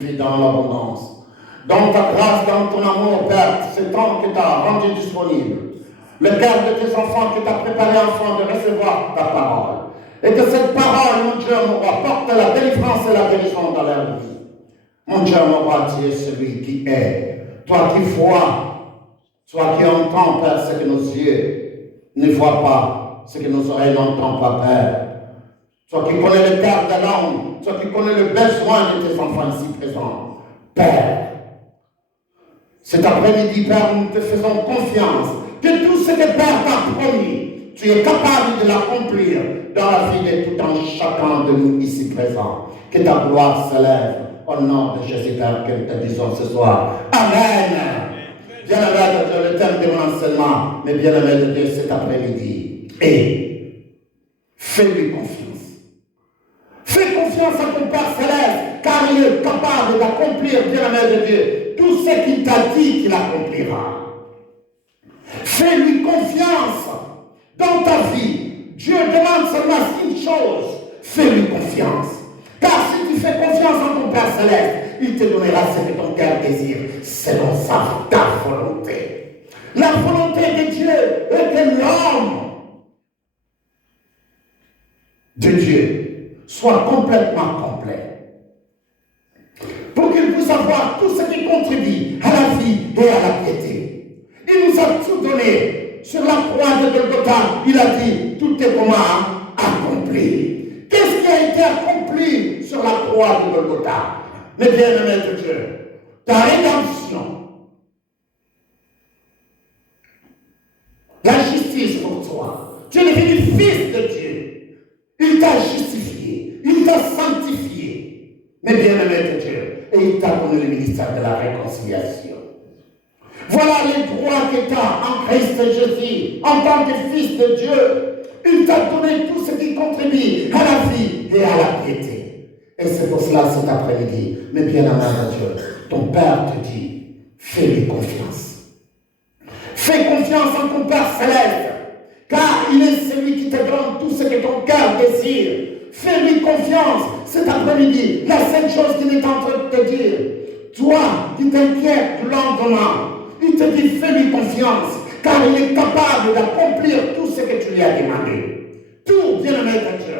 dans l'abondance. Dans ta grâce, dans ton amour, Père, ce temps que tu as rendu disponible, le cœur de tes enfants que tu as préparé, enfant, de recevoir ta parole. Et que cette parole, mon Dieu, mon roi, porte la délivrance et la guérison dans leur vie. Mon Dieu, mon roi, tu es celui qui est. Toi qui vois, toi qui entends, Père, ce que nos yeux ne voient pas, ce que nos oreilles n'entendent pas, Père. Toi qui connais le cœur de l'homme, toi qui connais le besoin de tes enfants ici présents. Père, cet après-midi, Père, nous te faisons confiance que tout ce que Père t'a promis, tu es capable de l'accomplir dans la vie de tout un chacun de nous ici présents. Que ta gloire se lève au nom de Jésus, Père, que nous te disons ce soir. Amen. Bien-aimé de Dieu, le thème de mon enseignement, mais bien-aimé de Dieu cet après-midi. Et fais-lui confiance. Fais confiance à ton Père Céleste, car il est capable d'accomplir, bien-aimé de Dieu, tout ce qu'il t'a dit qu'il accomplira. Fais-lui confiance dans ta vie. Dieu demande seulement une chose, fais-lui confiance. Car si tu fais confiance en ton Père Céleste, il te donnera ce que ton cœur désire, selon ta volonté. La volonté de Dieu est que l'homme de Dieu soit complètement complet. Pour qu'il puisse avoir tout ce qui contribue à la vie et à la piété. Il nous a tout donné. Sur la croix de Golgotha, il a dit, tout est comment accompli. Qu'est-ce qui a été accompli sur la croix de Golgotha? Mais bien-aimé de Dieu, ta rédemption, la justice pour toi. Tu es devenu fils de Dieu. Il t'a justifié, il t'a sanctifié. Mais bien-aimé de Dieu, et il t'a donné le ministère de la réconciliation. Voilà les droits que tu as en Christ Jésus, en tant que fils de Dieu. Il t'a donné tout ce qui contribue à la vie et à la piété. Et c'est pour cela cet après-midi, mais bien-aimé de Dieu, ton Père te dit, fais-lui confiance. Fais confiance en ton Père Céleste, car il est celui qui te donne tout ce que ton cœur désire. Fais-lui confiance cet après-midi. La seule chose qu'il est en train de te dire, toi qui t'inquiètes du lendemain, il te dit fais-lui confiance, car il est capable d'accomplir tout ce que tu lui as demandé. Tout, bien-aimé de Dieu.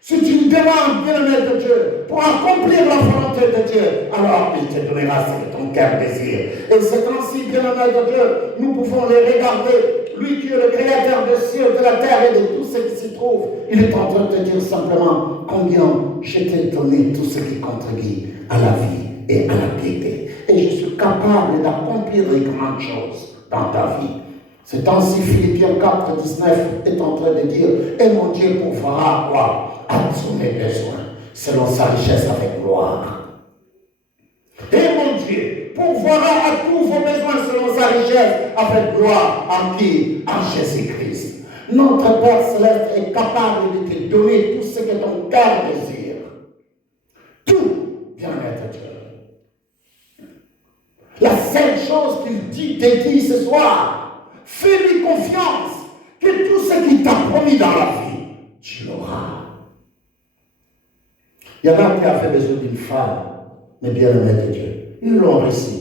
Si tu lui demandes, bien-aimé de Dieu, pour accomplir la volonté de Dieu, alors il te donnera ce que ton cœur désire. Et c'est ainsi, bien-aimé de Dieu, nous pouvons les regarder. Lui qui est le créateur des cieux, de la terre et de tout ce qui s'y trouve, il est en train de te dire simplement combien je t'ai donné tout ce qui contribue à la vie et à la piété. Et je suis capable d'accomplir les grandes choses dans ta vie. C'est ainsi Philippiens 4, 19 est en train de dire, et mon Dieu pourvoira quoi? À tous mes besoins, selon sa richesse avec gloire. Et mon Dieu pourvoira à tous vos besoins selon sa richesse avec gloire en qui? En Jésus-Christ. Notre Père Céleste est capable de te donner tout ce que ton cœur désire. Tout, bien-aimé Dieu. La seule chose qu'il te dit ce soir, fais-lui confiance que tout ce qu'il t'a promis dans la vie, tu l'auras. Il y en a qui avaient besoin d'une femme, mais bien-aimé de Dieu. Ils l'ont reçu.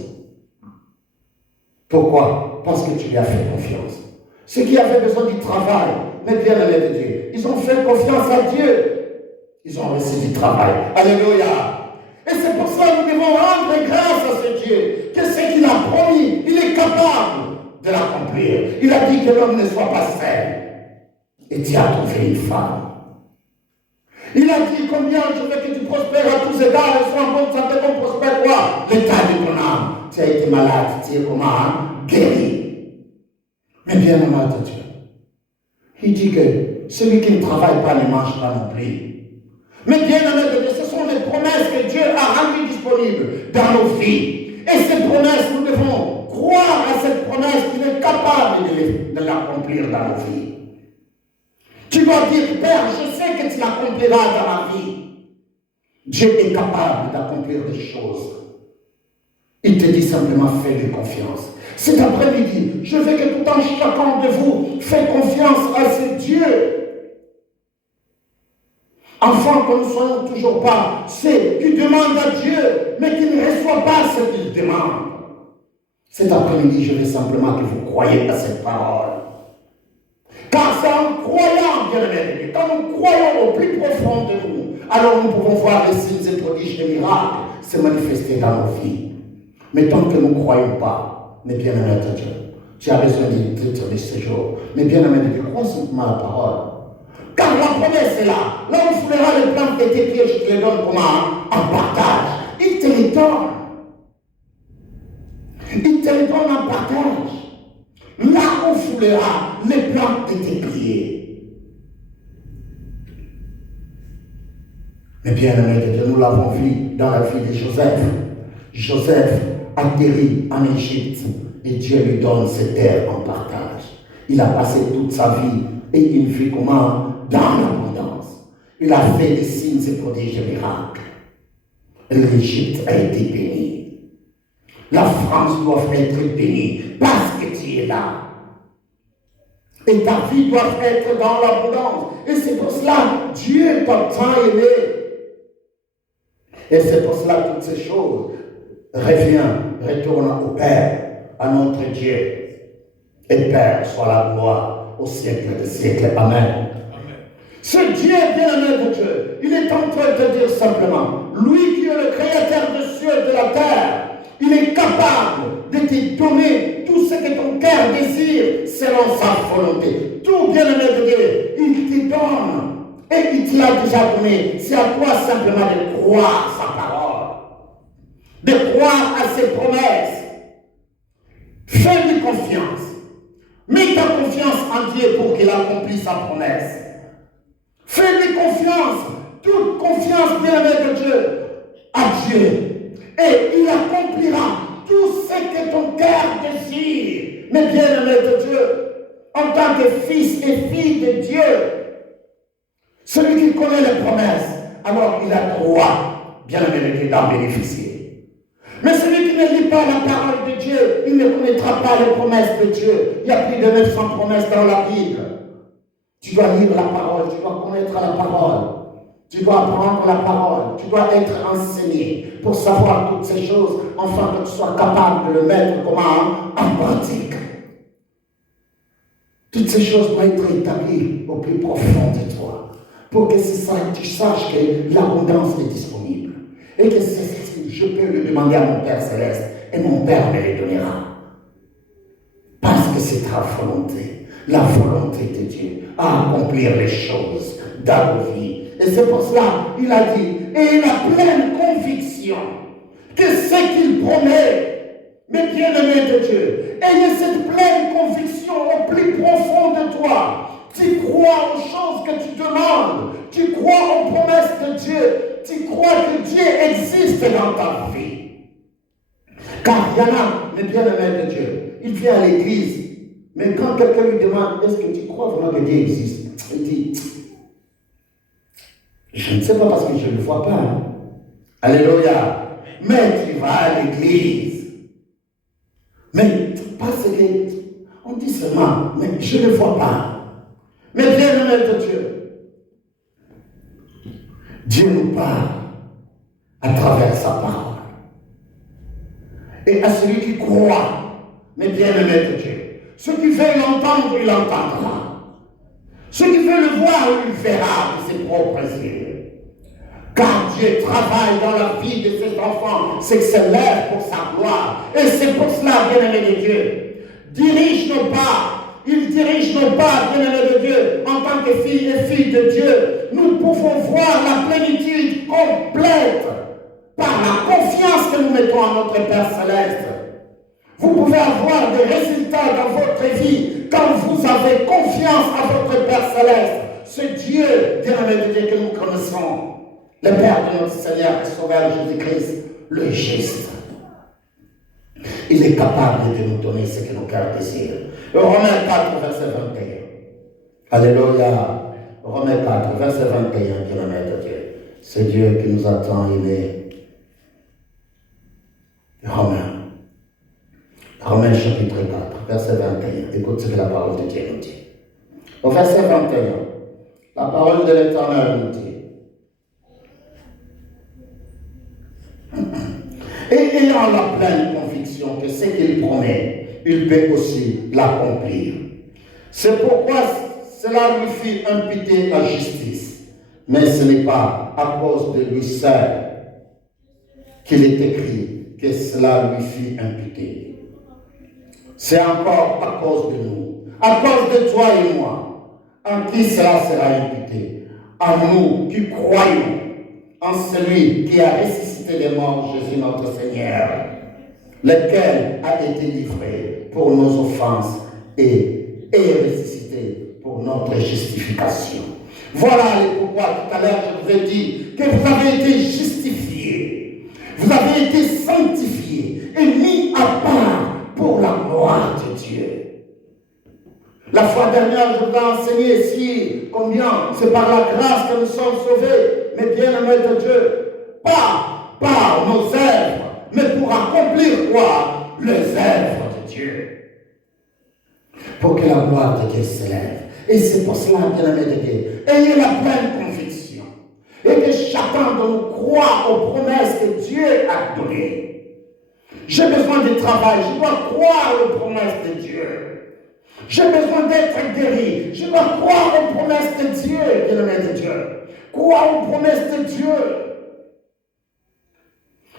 Pourquoi? Parce que tu lui as fait confiance. Ceux qui avaient besoin du travail, mais bien-aimé de Dieu, ils ont fait confiance à Dieu. Ils ont reçu du travail. Alléluia. Et c'est pour ça que nous devons rendre grâce à ce Dieu, que ce qu'il a promis, il est capable de l'accomplir. Il a dit que l'homme ne soit pas seul. Et tu as trouvé une femme. Il a dit combien je veux que tu prospères à tous égards et sois en bonne santé, qu'on prospère quoi? L'état de ton âme. Tu as été malade, tu es comment? Guéri. Mais bien aimé de Dieu, il dit que celui qui ne travaille pas ne mange pas non plus. Mais bien aimé de Dieu, ce sont des promesses que Dieu a rendues disponibles dans nos vies. Et ces promesses, nous devons croire à cette promesse qu'il est capable de l'accomplir dans nos vies. Tu dois dire, Père, je sais que tu l'accompliras dans ma vie. Dieu est capable d'accomplir des choses. Il te dit simplement, fais-lui confiance. Cet après-midi, je veux que tout un chacun de vous fait confiance à ce Dieu. enfants que nous ne soyons toujours pas, ceux qui demandent à Dieu, mais qui ne reçoivent pas ce qu'ils demandent. Cet après-midi, je veux simplement que vous croyiez à cette parole. Car c'est en croyant, bien-aimés, quand nous croyons au plus profond de nous, alors nous pouvons voir les signes et prodiges et miracles se manifester dans nos vies. Mais tant que nous ne croyons pas, mes bien-aimés de Dieu, tu as besoin de titre de ce jour. Mes bien-aimés de Dieu, crois simplement à la parole. Car la promesse est là. Là où tu verras les plans de tes pieds, je te les donne comment? En partage. Il te les donne. Il te les donne en partage. Là où tu verras les plans de tes pieds. Mais bien-aimés de Dieu, nous l'avons vu dans la vie de Joseph. Joseph atterrit en Égypte et Dieu lui donne ses terres en partage. Il a passé toute sa vie et une vie comment? Dans l'abondance. Il a fait des signes et prodiges et miracles. L'Égypte a été bénie. La France doit être bénie parce que tu es là. Et ta vie doit être dans l'abondance. Et c'est pour cela Dieu t'a tant aimé. Et c'est pour cela toutes ces choses retourne au Père, à notre Dieu. Et Père, soit la gloire au siècle des siècles. Amen. Ce Dieu bien-aimé de Dieu, il est en train de dire simplement, lui qui est le créateur des cieux et de la terre, il est capable de te donner tout ce que ton cœur désire selon sa volonté. Tout bien-aimé de Dieu, il te donne. Et il te l'a déjà donné. C'est à toi simplement de croire sa parole. De croire à ses promesses. Fais-lui confiance. Mets ta confiance en Dieu pour qu'il accomplisse sa promesse. Fais-lui confiance. Toute confiance, bien-aimé de Dieu, à Dieu. Et il accomplira tout ce que ton cœur désire. Mais bien-aimé de Dieu, en tant que fils et fille de Dieu, celui qui connaît les promesses, alors il a droit, bien-aimé de Dieu, d'en bénéficier. Mais celui qui ne lit pas la parole de Dieu, il ne connaîtra pas les promesses de Dieu. Il y a plus de 900 promesses dans la Bible. Tu dois lire la parole, tu dois connaître la parole. Tu dois apprendre la parole, tu dois être enseigné pour savoir toutes ces choses, afin que tu sois capable de le mettre comment en pratique. Toutes ces choses doivent être établies au plus profond de toi, pour que tu saches que l'abondance est disponible. Et que je peux le demander à mon Père Céleste, et mon Père me les donnera. Parce que c'est ta volonté, la volonté de Dieu, à accomplir les choses dans nos vies. Et c'est pour cela, il a dit, et il a pleine conviction que ce qu'il promet, mes bien-aimés de Dieu, ayez cette pleine conviction au plus profond de toi. Tu crois aux choses que tu demandes, tu crois aux promesses de Dieu, tu crois que Dieu existe dans ta vie. Car il y en a, mes bien-aimés de Dieu, il vient à l'église, mais quand quelqu'un lui demande, est-ce que tu crois vraiment que Dieu existe? Il dit, je ne sais pas parce que je ne le vois pas. Hein. Alléluia. Mais tu vas à l'église. Mais parce que, on dit seulement, mais je ne le vois pas. Mais bien-aimé de Dieu, Dieu nous parle à travers sa parole. Et à celui qui croit, mais bien-aimé de Dieu, ceux qui veulent l'entendre, il l'entendra. Ceux qui veulent le voir, il verra de ses propres yeux. Car Dieu travaille dans la vie de ses enfants, c'est que c'est l'œuvre pour sa gloire. Et c'est pour cela, bien-aimé de Dieu, dirige nos pas. Il dirige nos pas, bien-aimé de Dieu, en tant que filles et filles de Dieu. Nous pouvons voir la plénitude complète par la confiance que nous mettons en notre Père Céleste. Vous pouvez avoir des résultats dans votre vie quand vous avez confiance en votre Père Céleste. Ce Dieu, bien-aimé de Dieu, que nous connaissons, le Père de notre Seigneur et Sauveur Jésus-Christ, le juste. Il est capable de nous donner ce que nos cœurs désirent. Romains 4, verset 21. Alléluia. Romains 4, verset 21, bien-aimé de Dieu. C'est Dieu qui nous a tant aimés. Romains chapitre 4, verset 21. Écoute ce que la parole de Dieu nous dit. Au verset 21, la parole de l'Éternel nous dit, Et ayant la pleine conviction que ce qu'il promet, il peut aussi l'accomplir. C'est pourquoi cela lui fit imputer la justice. Mais ce n'est pas à cause de lui seul qu'il est écrit que cela lui fit imputer. C'est encore à cause de nous, à cause de toi et moi, en qui cela sera imputé. À nous qui croyons en celui qui a ressuscité des morts, Jésus notre Seigneur, lequel a été livré pour nos offenses et est ressuscité pour notre justification. Voilà pourquoi tout à l'heure je vous ai dit que vous avez été justifiés, vous avez été sanctifiés et mis à part pour la gloire de Dieu. La fois dernière, je vous ai enseigné ici combien c'est par la grâce que nous sommes sauvés, mais bien-aimés de Dieu, pas par nos œuvres, mais pour accomplir quoi? Les œuvres de Dieu. Pour que la gloire de Dieu s'élève. Et c'est pour cela, bien-aimés de Dieu, ayez la pleine conviction. Et que chacun de nous croit aux promesses que Dieu a données. J'ai besoin de travail, je dois croire aux promesses de Dieu. J'ai besoin d'être guéri, je dois croire aux promesses de Dieu, bien-aimés de Dieu. Croire aux promesses de Dieu.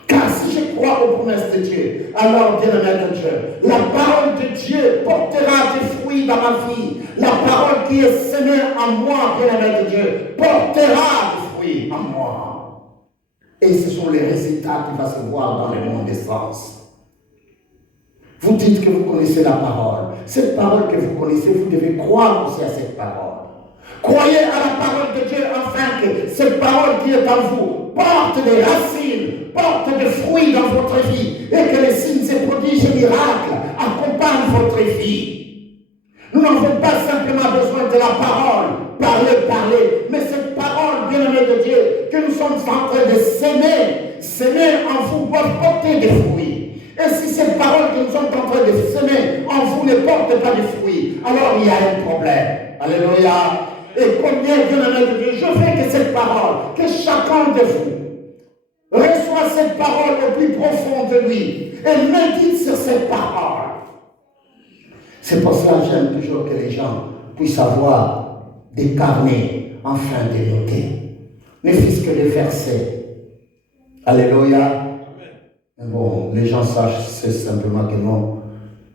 Car si je crois aux promesses de Dieu, alors, bien-aimé de Dieu, la parole de Dieu portera des fruits dans ma vie. La parole qui est semée en moi, bien-aimé de Dieu, portera des fruits en moi. Et ce sont les résultats qui vont se voir dans le monde des sens. Vous dites que vous connaissez la parole. Cette parole que vous connaissez, vous devez croire aussi à cette parole. Croyez à la parole de Dieu afin que cette parole qui est en vous porte des racines, porte des fruits dans votre vie et que les signes et prodiges et miracles accompagnent votre vie. Nous n'avons pas simplement besoin de la parole, parler, mais cette parole, bien-aimée de Dieu, que nous sommes en train de semer en vous doit porter des fruits. Et si cette parole que nous sommes en train de semer en vous ne porte pas de fruits, alors il y a un problème. Alléluia. Et combien, bien-aimés de Dieu, je veux que cette parole, que chacun de vous reçoit cette parole au plus profond de lui et médite sur cette parole. C'est pour cela que j'aime toujours que les gens puissent avoir des carnets afin de noter. Ne fût-ce que des versets. Alléluia. Mais bon, les gens sachent, c'est simplement que non,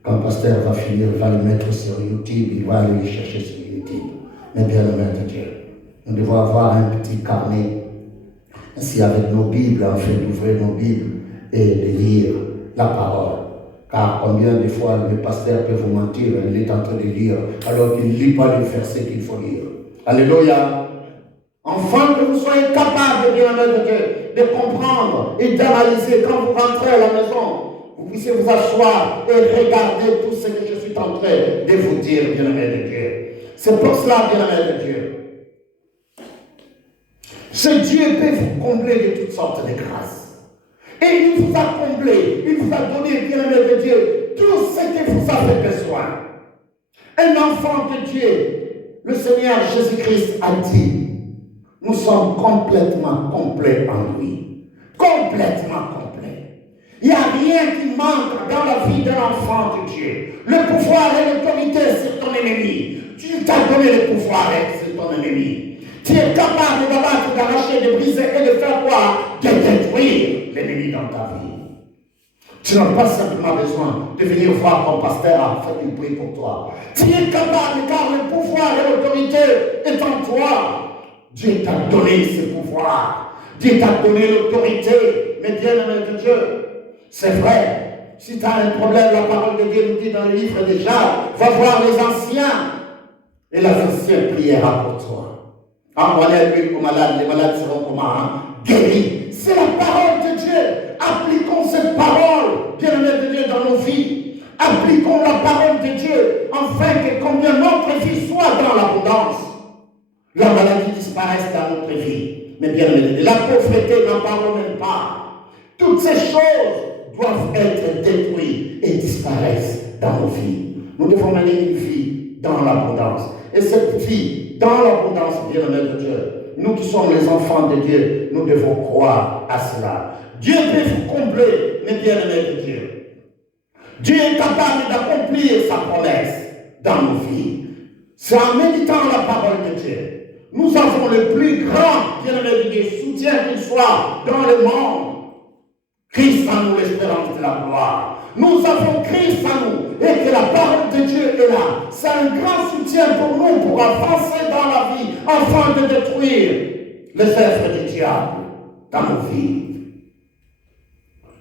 quand le pasteur va finir, il va le mettre sur YouTube, il va aller le chercher sur YouTube. Mais bien aimé de Dieu, nous devons avoir un petit carnet, ainsi avec nos Bibles, afin d'ouvrir nos Bibles et de lire la parole. Car combien de fois le pasteur peut vous mentir, il est en train de lire, alors qu'il ne lit pas les versets qu'il faut lire. Alléluia. Enfin que vous soyez capables, bien aimé de Dieu, de comprendre et d'analyser quand vous rentrez à la maison. Vous puissiez vous asseoir et regarder tout ce que je suis en train de vous dire, bien aimé de Dieu. C'est pour cela, bien aimé de Dieu. Ce Dieu peut vous combler de toutes sortes de grâces. Et il vous a comblé, il vous a donné, bien aimé de Dieu, tout ce que vous avez besoin. Un enfant de Dieu, le Seigneur Jésus-Christ a dit, nous sommes complètement complets en lui. Complètement complets. Il n'y a rien qui manque dans la vie d'un enfant de Dieu. Le pouvoir et l'autorité sur ton ennemi. Tu t'as donné le pouvoir sur ton ennemi. Tu es capable d'abattre, d'arracher, de briser et de faire quoi? De détruire l'ennemi dans ta vie. Tu n'as pas simplement besoin de venir voir ton pasteur afin qu'il prie pour toi. Tu es capable car le pouvoir et l'autorité est en toi. Dieu t'a donné ce pouvoir. Dieu t'a donné l'autorité. Mais bien aimé de Dieu, c'est vrai. Si tu as un problème, la parole de Dieu nous dit dans le livre de Jacques, va voir les anciens. Et les anciens priera pour toi. Envoyez l'huile aux malades, les malades seront comment? Guéris. C'est la parole de Dieu. Appliquons cette parole, bien aimé de Dieu, dans nos vies. Appliquons la parole de Dieu, afin que combien notre vie soit dans l'abondance. La maladie disparaisse dans notre vie. Mais bien aimé, la pauvreté n'en parle même pas. Toutes ces choses doivent être détruites et disparaissent dans nos vies. Nous devons mener une vie dans l'abondance. Et cette vie dans l'abondance, bien aimé de Dieu, nous qui sommes les enfants de Dieu, nous devons croire à cela. Dieu peut combler les bien-aimés de Dieu. Dieu est capable d'accomplir sa promesse dans nos vies. C'est en méditant la parole de Dieu. Nous avons le plus grand bien-aimé de Dieu, soutien qu'il soit dans le monde. Christ en nous, l'espérance de la gloire. Nous avons Christ en nous et que la parole de Dieu est là. C'est un grand soutien pour nous pour avancer dans la vie afin de détruire les œuvres du diable dans nos vies.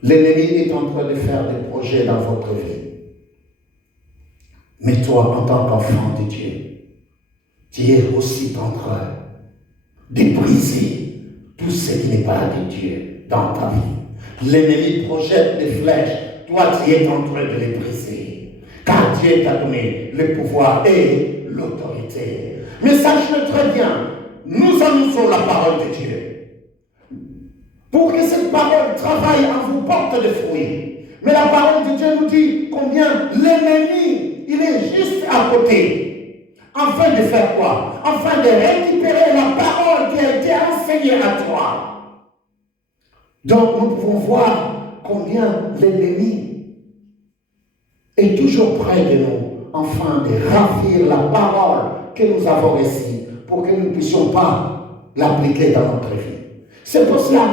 L'ennemi est en train de faire des projets dans votre vie. Mais toi, en tant qu'enfant de Dieu, tu es aussi en train de briser tout ce qui n'est pas de Dieu dans ta vie. L'ennemi projette des flèches. Toi, tu es en train de les briser. Car Dieu t'a donné le pouvoir et l'autorité. Mais sache-le très bien, nous annonçons la parole de Dieu. Pour que cette parole travaille en vous, porte des fruits. Mais la parole de Dieu nous dit combien l'ennemi, il est juste à côté. Afin de faire quoi? Afin de récupérer la parole qui a été enseignée à toi. Donc nous pouvons voir combien l'ennemi est toujours près de nous, afin de ravir la parole que nous avons reçue, pour que nous ne puissions pas l'appliquer dans notre vie. C'est pour cela,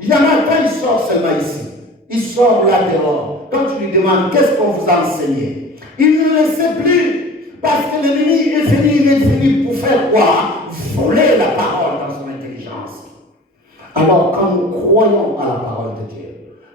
il y en a quand il sort seulement ici, il sort là dehors. Quand tu lui demandes qu'est-ce qu'on vous a enseigné, il ne le sait plus, parce que l'ennemi est venu pour faire quoi? Voler la parole dans son intelligence. Alors quand nous croyons à la parole de Dieu,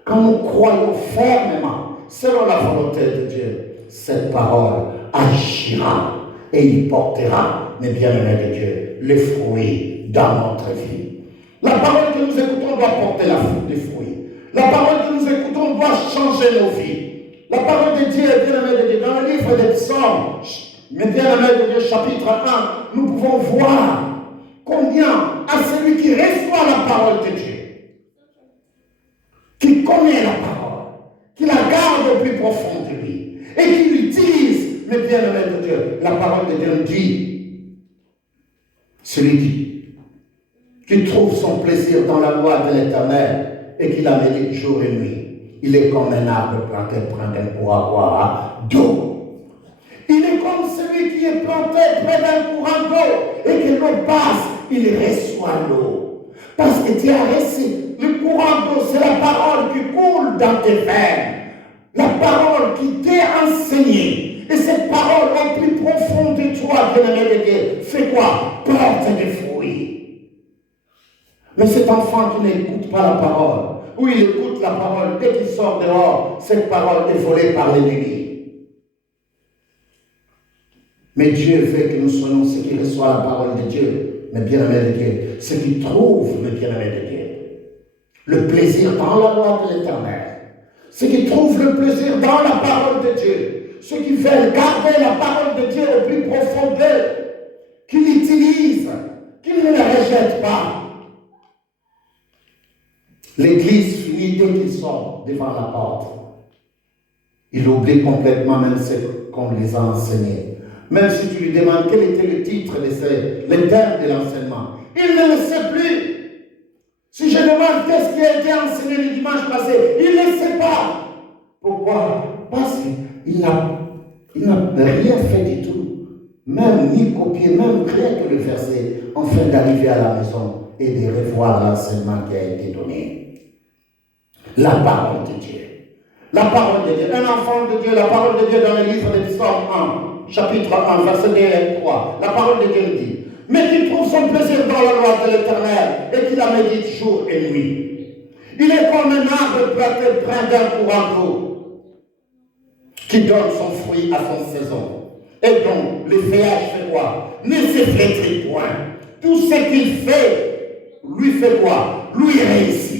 quand nous croyons fermement, selon la volonté de Dieu, cette parole agira et il portera, mes bien-aimés de Dieu, les fruits dans notre vie. La parole que nous écoutons doit porter des fruits. La parole que nous écoutons doit changer nos vies. La parole de Dieu, bien-aimés de Dieu, dans le livre des Psaumes, mes bien-aimés de Dieu, chapitre 1, nous pouvons voir combien à celui qui reçoit la parole de Dieu, qui connaît la parole, qui la garde au plus profond de lui, et qui l'utilise, mes bien-aimés de Dieu. La parole de Dieu dit, celui qui trouve son plaisir dans la loi de l'Éternel et qui la médite jour et nuit, il est comme un arbre planté près d'un pourroir d'eau. Il est comme celui qui est planté près d'un courant d'eau et que l'eau passe, il reçoit l'eau. Parce que tu as reçu le courant d'eau, c'est la parole qui coule dans tes veines. La parole qui t'est enseignée. Et cette parole au plus profond de toi, bien-aimé de Dieu, fait quoi? Porte des fruits. Mais cet enfant qui n'écoute pas la parole, ou il écoute la parole, dès qu'il sort dehors, cette parole est volée par l'ennemi. Mais Dieu veut que nous soyons ceux qui reçoivent la parole de Dieu, mes bien-aimés de Dieu, ceux qui trouvent, mes bien-aimés de Dieu, le plaisir dans la loi de l'Éternel, ceux qui trouvent le plaisir dans la parole de Dieu, ceux qui veulent garder la parole de Dieu au plus profond d'eux, qui l'utilisent, qui ne la rejettent pas. L'Église finit dès qu'ils sont devant la porte. Ils oublient complètement même ce qu'on les a enseignés. Même si tu lui demandes quel était le titre, le terme de l'enseignement, il ne le sait plus. Si je demande qu'est-ce qui a été enseigné le dimanche passé, il ne le sait pas. Pourquoi? Parce qu'il n'a rien fait du tout. Même ni copier, même rien que le verset, afin d'arriver à la maison et de revoir l'enseignement qui a été donné. La parole de Dieu. La parole de Dieu. Un enfant de Dieu, la parole de Dieu dans le livre des Psaumes 1, chapitre 1, verset 2 et 3. La parole de Dieu dit, mais qui trouve son plaisir dans la loi de l'Éternel et qui la médite jour et nuit. Il est comme un arbre planté près d'un courant d'eau qui donne son fruit à son saison. Et donc, le feuillage fait quoi? Ne se flétrit point. Tout ce qu'il fait, lui fait quoi? Lui réussit.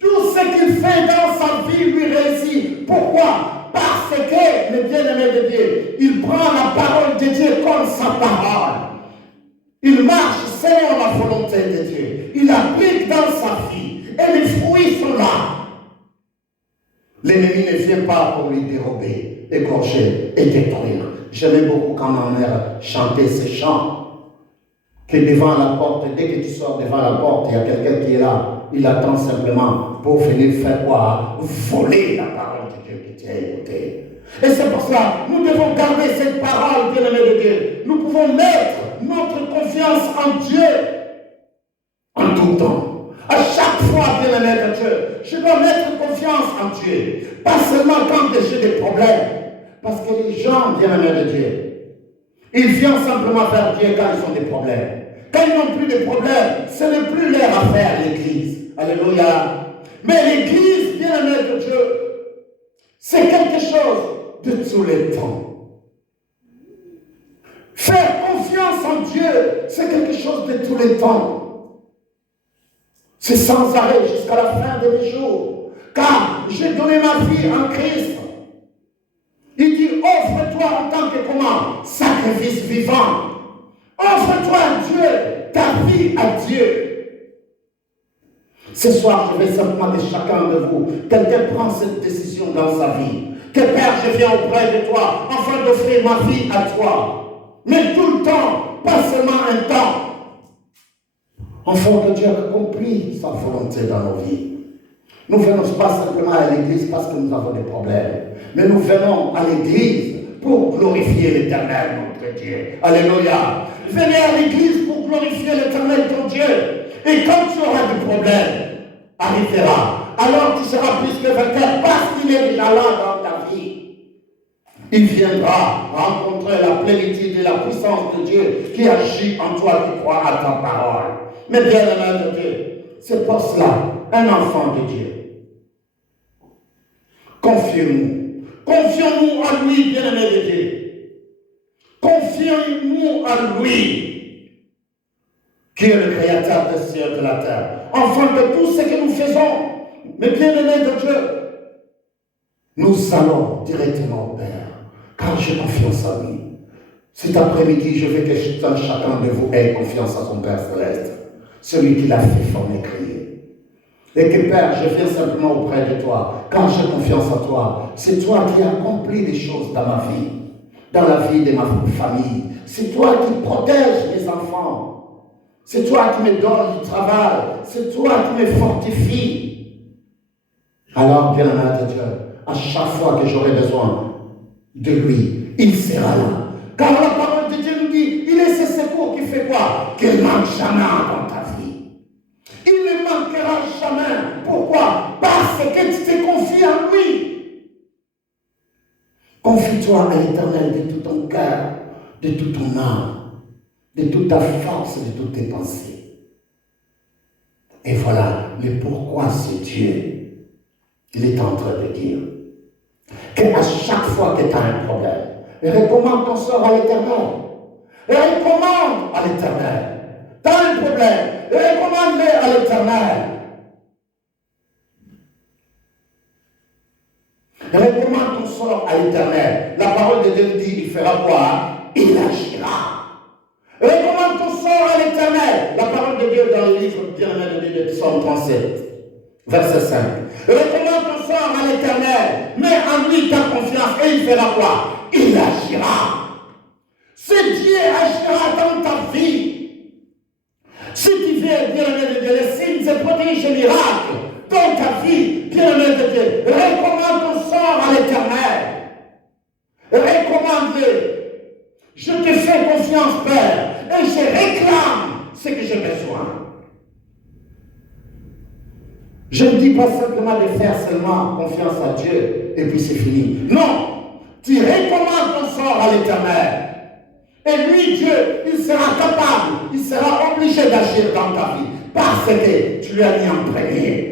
Tout ce qu'il fait dans sa vie, lui réussit. Pourquoi? Parce que, le bien-aimé de Dieu, il prend la parole de Dieu comme sa parole. Il marche selon la volonté de Dieu. Il applique dans sa vie. Et les fruits sont là. L'ennemi ne vient pas pour lui dérober, égorger et détruire. J'aimais beaucoup quand ma mère chantait ces chants. Que devant la porte, dès que tu sors devant la porte, il y a quelqu'un qui est là. il attend simplement pour venir faire quoi? Voler la parole de Dieu qui t'a écouté. Et c'est pour cela, nous devons garder cette parole, bien-aimé de Dieu. Nous pouvons mettre notre confiance en Dieu en tout temps. À chaque fois, bien-aimé de Dieu, je dois mettre confiance en Dieu. Pas seulement quand j'ai des problèmes. Parce que les gens, bien-aimés de Dieu, ils viennent simplement vers Dieu quand ils ont des problèmes. Quand ils n'ont plus de problèmes, ce n'est plus leur affaire, l'église. Alléluia. Mais l'église, bien-aimé de Dieu, c'est quelque chose de tous les temps. Faire confiance en Dieu, c'est quelque chose de tous les temps. C'est sans arrêt jusqu'à la fin de mes jours. Car j'ai donné ma vie en Christ. Il dit, offre-toi en tant que comment? Sacrifice vivant. Offre-toi à Dieu, ta vie à Dieu. Ce soir, je vais simplement de chacun de vous, quelqu'un prend cette décision dans sa vie. Que Père, je viens auprès de toi, afin d'offrir ma vie à toi. Mais tout le temps, pas seulement un temps. Afin que Dieu accomplisse sa volonté dans nos vies. Nous ne venons pas simplement à l'église parce que nous avons des problèmes. Mais nous venons à l'église pour glorifier l'Éternel, notre Dieu. Alléluia. Venez à l'église pour glorifier l'Éternel, ton Dieu. Et quand tu auras des problèmes, arrivera. Alors tu seras plus que vainqueur parce qu'il est déjà là dans ta vie. Il viendra rencontrer la plénitude et la puissance de Dieu qui agit en toi qui crois à ta parole. Mais bien aimé de Dieu, c'est pour cela, un enfant de Dieu. Confions-nous. Confions-nous en lui, bien-aimé de Dieu. Confions-nous en lui, qui est le créateur des cieux et de la terre. Enfin, de tout ce que nous faisons, mais bien-aimé de Dieu, nous allons directement au Père, car j'ai confiance en lui. Cet après-midi, je veux que chacun de vous ait confiance à son Père céleste, celui qui l'a fait former, créer. Et que Père, je viens simplement auprès de toi, car j'ai confiance en toi. C'est toi qui as accompli des choses dans ma vie, dans la vie de ma famille. C'est toi qui protèges mes enfants. C'est toi qui me donnes du travail. C'est toi qui me fortifie. Alors, bien-aimé de Dieu, à chaque fois que j'aurai besoin de lui, il sera là. Car la parole de Dieu nous dit, il est ce secours qui fait quoi? Qu'il ne manque jamais dans ta vie. Il ne manquera jamais. Pourquoi? Parce que tu te confies en lui. Confie-toi à l'Éternel de tout ton cœur, de toute ton âme, de toute ta force, de toutes tes pensées. Et voilà le pourquoi c'est Dieu. Il est en train de dire qu'à chaque fois que tu as un problème, recommande ton sort à l'Éternel. Recommande à l'Éternel. Tu as un problème, recommande-le à l'Éternel. Recommande ton sort à l'Éternel. La parole de Dieu dit, il fera quoi? Il agira. Recommande ton sort à l'Éternel. La parole de Dieu dans le livre bien-aimé de Dieu de Psaume 37, verset 5. Recommande ton sort à l'Éternel. Mets en lui ta confiance et il fera quoi? Il agira. Ce Dieu agira dans ta vie. Si tu veux, bien-aimé de Dieu, les signes, les prodiges et miracles dans ta vie, bien-aimé de Dieu, recommande ton sort à l'Éternel. Recommande-le. Je te fais confiance, Père, et je réclame ce que j'ai besoin. Je ne dis pas simplement de faire seulement confiance à Dieu et puis c'est fini. Non, tu recommandes ton sort à l'Éternel. Et lui, Dieu, il sera capable, il sera obligé d'agir dans ta vie parce que tu lui as mis en premier.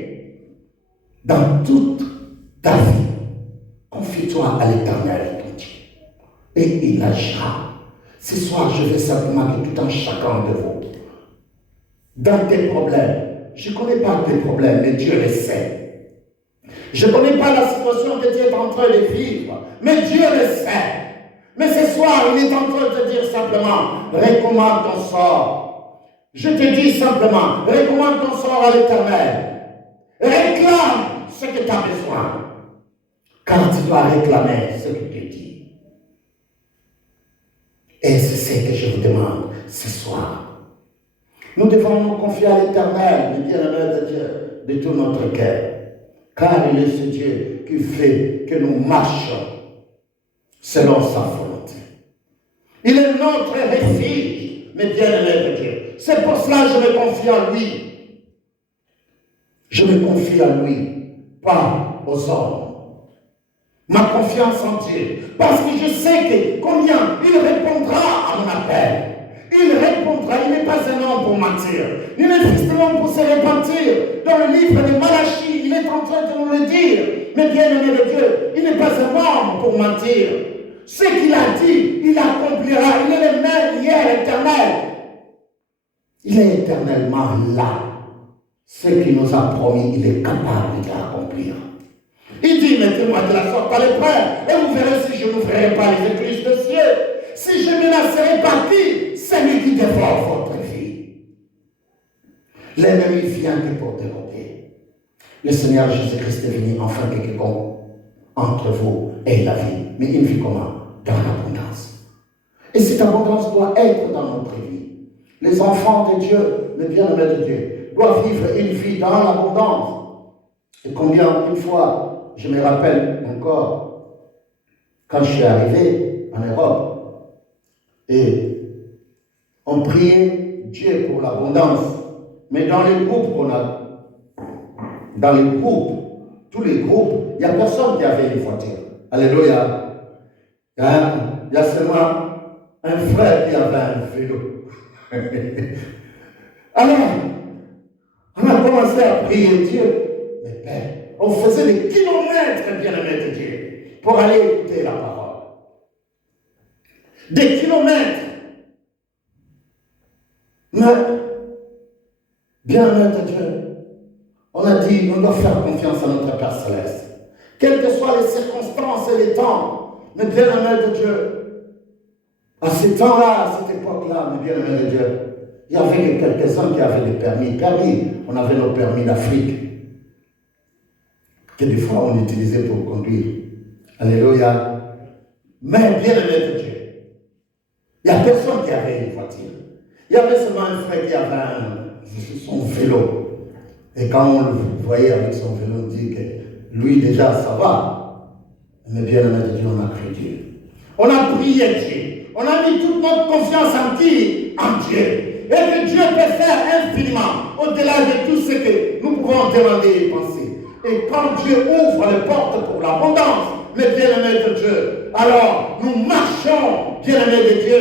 Dans toute ta vie, confie-toi à l'Éternel, ton Dieu, et il agira. Ce soir, je veux simplement que tout un chacun de vous, dans tes problèmes, je ne connais pas tes problèmes, mais Dieu les sait. Je ne connais pas la situation que tu es en train de vivre, mais Dieu le sait. Mais ce soir, il est en train de te dire simplement, recommande ton sort. Je te dis simplement, recommande ton sort à l'Éternel. Réclame ce que tu as besoin. Car tu dois réclamer ce que tu dis. Et c'est ce que je vous demande ce soir. Nous devons nous confier à l'Éternel, le bien-aimé de Dieu, de tout notre cœur. Car il est ce Dieu qui fait que nous marchons selon sa volonté. Il est notre refuge, mes bien-aimés de Dieu. C'est pour cela que je me confie en lui. Je me confie en lui, pas aux hommes. Ma confiance en Dieu. Parce que je sais que combien il répondra à mon appel. Il répondra, il n'est pas un homme pour mentir. Il n'est fils de l'homme pour se repentir. Dans le livre de Malachie, il est en train de nous le dire. Mais bien-aimé de Dieu, il n'est pas un homme pour mentir. Ce qu'il a dit, il accomplira. Il est le même hier éternel. Il est éternellement là. Ce qu'il nous a promis, il est capable de l'accomplir. Il dit, mettez-moi de la sorte à l'épreuve, et vous verrez si je n'ouvrirai pas les écluses de ciel. Si je menacerai pas qui, c'est lui qui dévore votre vie. L'ennemi vient que pour dérober. Le Seigneur Jésus-Christ est venu enfin que quiconque entre vous ait la vie. Mais une vie comment? Dans l'abondance. Et cette abondance doit être dans notre vie. Les enfants de Dieu, les bien-aimés de Dieu, doivent vivre une vie dans l'abondance. Et combien, une fois, je me rappelle encore, quand je suis arrivé en Europe, et on priait Dieu pour l'abondance. Mais dans les groupes qu'on a, dans les groupes, tous les groupes, il n'y a personne qui avait une voiture. Alléluia. Il y a seulement un frère qui avait un vélo. Alors, on a commencé à prier Dieu. Mais Père, on faisait des kilomètres, bien-aimés de Dieu, pour aller écouter la parole. Des kilomètres. Mais, bien-aimés de Dieu, on a dit, on doit faire confiance à notre Père Céleste. Quelles que soient les circonstances et les temps, mais bien-aimés de Dieu, à ce temps-là, à cette époque-là, mais bien-aimés de Dieu, il y avait quelques-uns qui avaient des permis. On avait nos permis d'Afrique, que des fois on utilisait pour conduire. Alléluia. Mais bien-aimés de Dieu, il n'y a personne qui avait une voiture. Il y avait seulement un frère qui avait son vélo. Et quand on le voyait avec son vélo, on dit que lui déjà ça va. Mais bien-aimés de Dieu, on a cru Dieu. On a prié Dieu. On a mis toute notre confiance en qui? En Dieu. Et que Dieu peut faire infiniment, au-delà de tout ce que nous pouvons demander et penser. Et quand Dieu ouvre les portes pour l'abondance, mes bien-aimés de Dieu, alors nous marchons, bien-aimés de Dieu,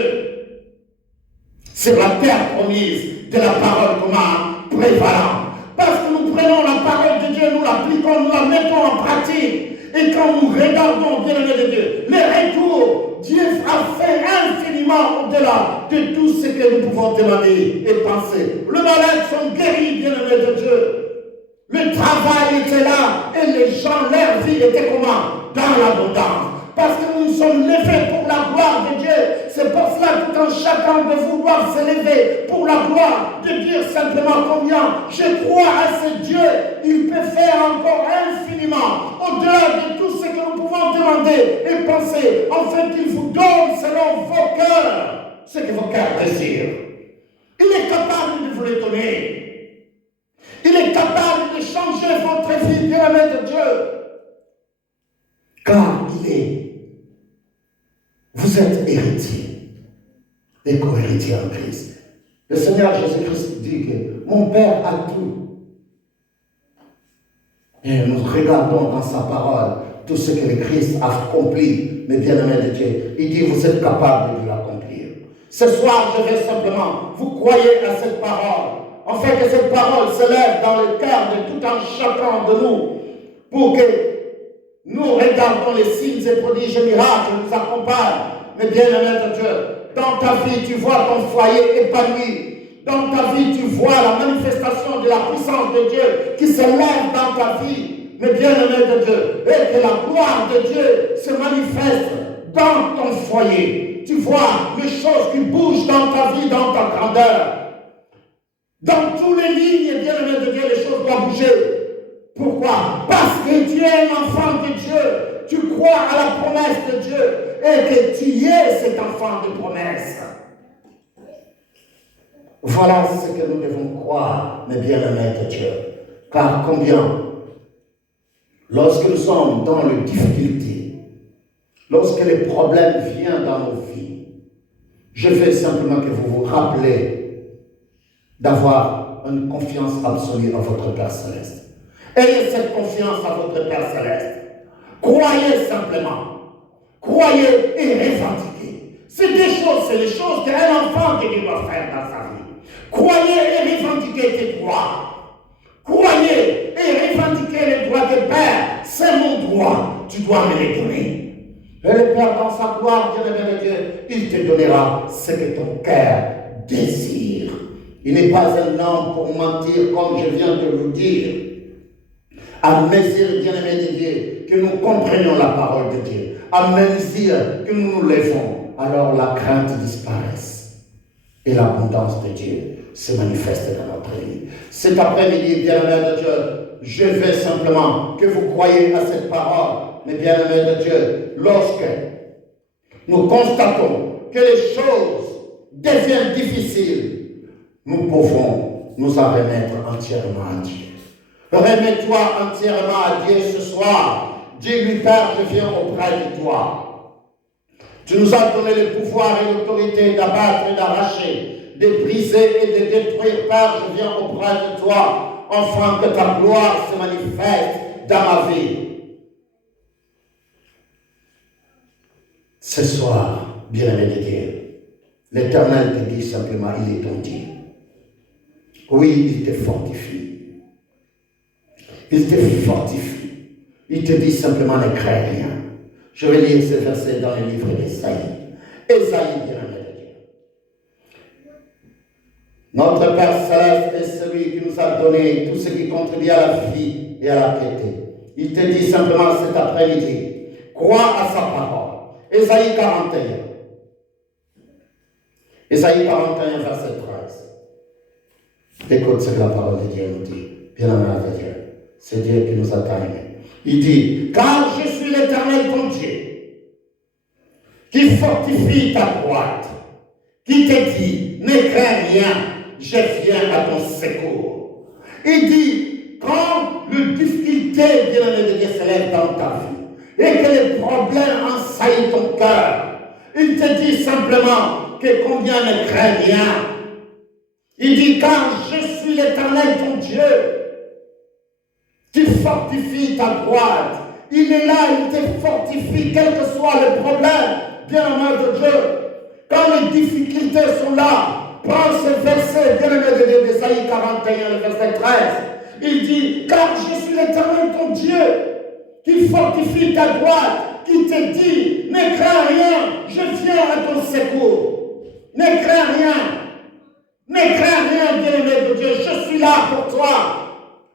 sur la terre promise de la parole comme prévalente. Parce que nous prenons la parole de Dieu, nous l'appliquons, nous la mettons en pratique. Et quand nous regardons, bien-aimés de Dieu, les retours, Dieu a fait infiniment au-delà de tout ce que nous pouvons demander et penser. Le malade sont guéris, bien-aimés de Dieu. Le travail était là et les gens, leur vie était comment? Dans l'abondance. Parce que nous sommes levés pour la gloire de Dieu. C'est pour cela que tout un chacun de vous doit se lever pour la gloire, de dire simplement combien je crois à ce Dieu. Il peut faire encore infiniment, au-delà de tout ce que nous pouvons demander et penser, afin qu'il vous donne selon vos cœurs, ce que vos cœurs désirent. Il est capable de vous le donner. Il est capable de changer votre vie, bien-aimé de Dieu. Car il est. Vous êtes héritier et co-héritier en Christ. Le Seigneur Jésus-Christ dit que mon Père a tout. Et nous regardons dans sa parole tout ce que le Christ a accompli, mes bien-aimés de Dieu. Il dit, vous êtes capables de l'accomplir. Ce soir, je vais simplement vous croyez à cette parole. En fait, que cette parole se lève dans le cœur de tout un chacun de nous pour que nous regardons les signes et prodiges et miracles qui nous accompagnent. Mais bien-aimé de Dieu, dans ta vie, tu vois ton foyer épanoui. Dans ta vie, tu vois la manifestation de la puissance de Dieu qui se lève dans ta vie. Mais bien-aimé de Dieu, et que la gloire de Dieu se manifeste dans ton foyer. Tu vois les choses qui bougent dans ta vie, dans ta grandeur. Dans toutes les lignes, bien-aimé de Dieu, les choses doivent bouger. Pourquoi? Parce que tu es un enfant de Dieu. Tu crois à la promesse de Dieu et que tu es cet enfant de promesse. Voilà ce que nous devons croire, mes bien-aimés de Dieu. Car combien, lorsque nous sommes dans les difficultés, lorsque les problèmes viennent dans nos vies, je veux simplement que vous vous rappelez d'avoir une confiance absolue en votre Père Céleste. Ayez cette confiance en votre Père Céleste. Croyez simplement. Croyez et revendiquez. C'est les choses qu'un enfant qui doit faire dans sa vie. Croyez et revendiquez tes droits. Croyez et revendiquez les droits de Père. C'est mon droit. Tu dois me les donner. Et le Père, dans sa gloire, bien-aimé de Dieu, il te donnera ce que ton cœur désire. Il n'est pas un homme pour mentir, comme je viens de vous dire. À mesure, bien-aimé de Dieu, que nous comprenions la parole de Dieu, à mesure que nous nous levons, alors la crainte disparaisse et l'abondance de Dieu se manifeste dans notre vie. Cet après-midi, bien-aimé de Dieu, je veux simplement que vous croyiez à cette parole. Mais bien-aimés de Dieu, lorsque nous constatons que les choses deviennent difficiles, nous pouvons nous en remettre entièrement à Dieu. Remets-toi entièrement à Dieu ce soir. Dis-lui, Père, je viens auprès de toi. Tu nous as donné le pouvoir et l'autorité d'abattre et d'arracher, de briser et de détruire. Père, je viens auprès de toi, afin que ta gloire se manifeste dans ma vie. Ce soir, bien-aimé de Dieu, l'Éternel te dit simplement, il est ton Dieu. Oui, il te fortifie. Il te fortifie. Il te dit simplement, ne crains rien. Je vais lire ce verset dans le livre d'Ésaïe. Ésaïe, bien-aimé de Dieu. Notre Père Céleste est celui qui nous a donné tout ce qui contribue à la vie et à la piété. Il te dit simplement cet après-midi, crois à sa parole. Ésaïe 41. Ésaïe 41, verset 13. Écoute ce que la parole de Dieu nous dit. Bien-aimé de Dieu. C'est Dieu qui nous a aimés. Il dit, car je suis l'Éternel ton Dieu, qui fortifie ta droite, qui te dit, ne crains rien, je viens à ton secours. Il dit, quand les difficultés, bien-aimé de Dieu, se lèvent dans ta vie, et que les problèmes ensaillent ton cœur, il te dit simplement que combien ne crains rien. Il dit, car je suis l'Éternel ton Dieu, qui fortifie ta droite. Il est là, il te fortifie, quel que soit le problème, bien-aimé de Dieu. Quand les difficultés sont là, prends ce verset, bien-aimé de Dieu, d'Ésaïe 41, le verset 13. Il dit, car je suis l'Éternel ton Dieu, qui fortifie ta droite, qui te dit, ne crains rien, je viens à ton secours. Ne crains rien. Ne crains rien, bien-aimé de Dieu, je suis là pour toi.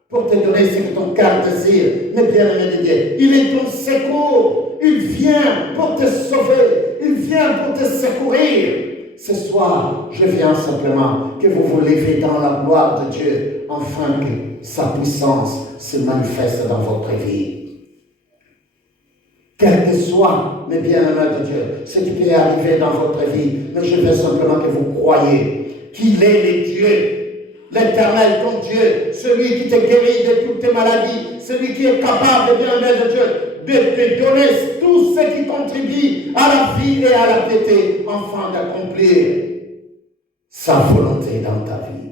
Pour te donner ce que ton cœur désire. Mais bien-aimé de Dieu, il est ton secours. Il vient pour te sauver. Il vient pour te secourir. Ce soir, je viens simplement que vous vous levez dans la gloire de Dieu, afin que sa puissance se manifeste dans votre vie. Quel que soit, mes bien-aimés de Dieu, ce qui peut arriver dans votre vie, mais je veux simplement que vous croyez qu'il est le Dieu, l'Éternel, ton Dieu, celui qui te guérit de toutes tes maladies, celui qui est capable, bien-aimé de Dieu, de te donner tout ce qui contribue à la vie et à la piété, afin d'accomplir sa volonté dans ta vie.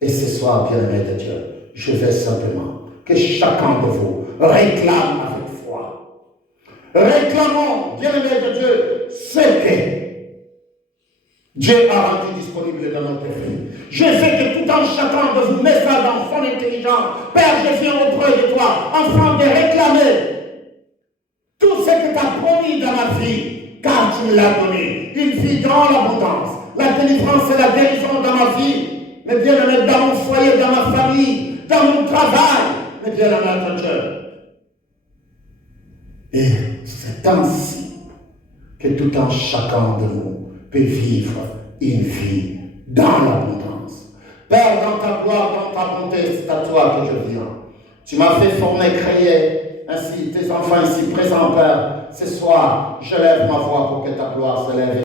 Et ce soir, bien-aimé de Dieu, je veux simplement que chacun de vous réclame avec foi. Réclamons, bien-aimé de Dieu, ce que Dieu a rendu disponible dans notre vie. Je sais que tout un chacun de vous met ça dans son intelligence. Père, je viens auprès de toi, afin de réclamer tout ce que tu as promis dans ma vie, car tu me l'as donné. Une vie dans l'abondance, la délivrance et la guérison dans ma vie, mais bien aimé dans mon foyer, dans ma famille, dans mon travail, mais bien aimé de Dieu. Et c'est ainsi que tout un chacun de nous peut vivre une vie dans l'abondance. Père, dans ta gloire, dans ta bonté, c'est à toi que je viens. Tu m'as fait former, créer, ainsi tes enfants ici présents, Père. Ce soir, je lève ma voix pour que ta gloire se lève.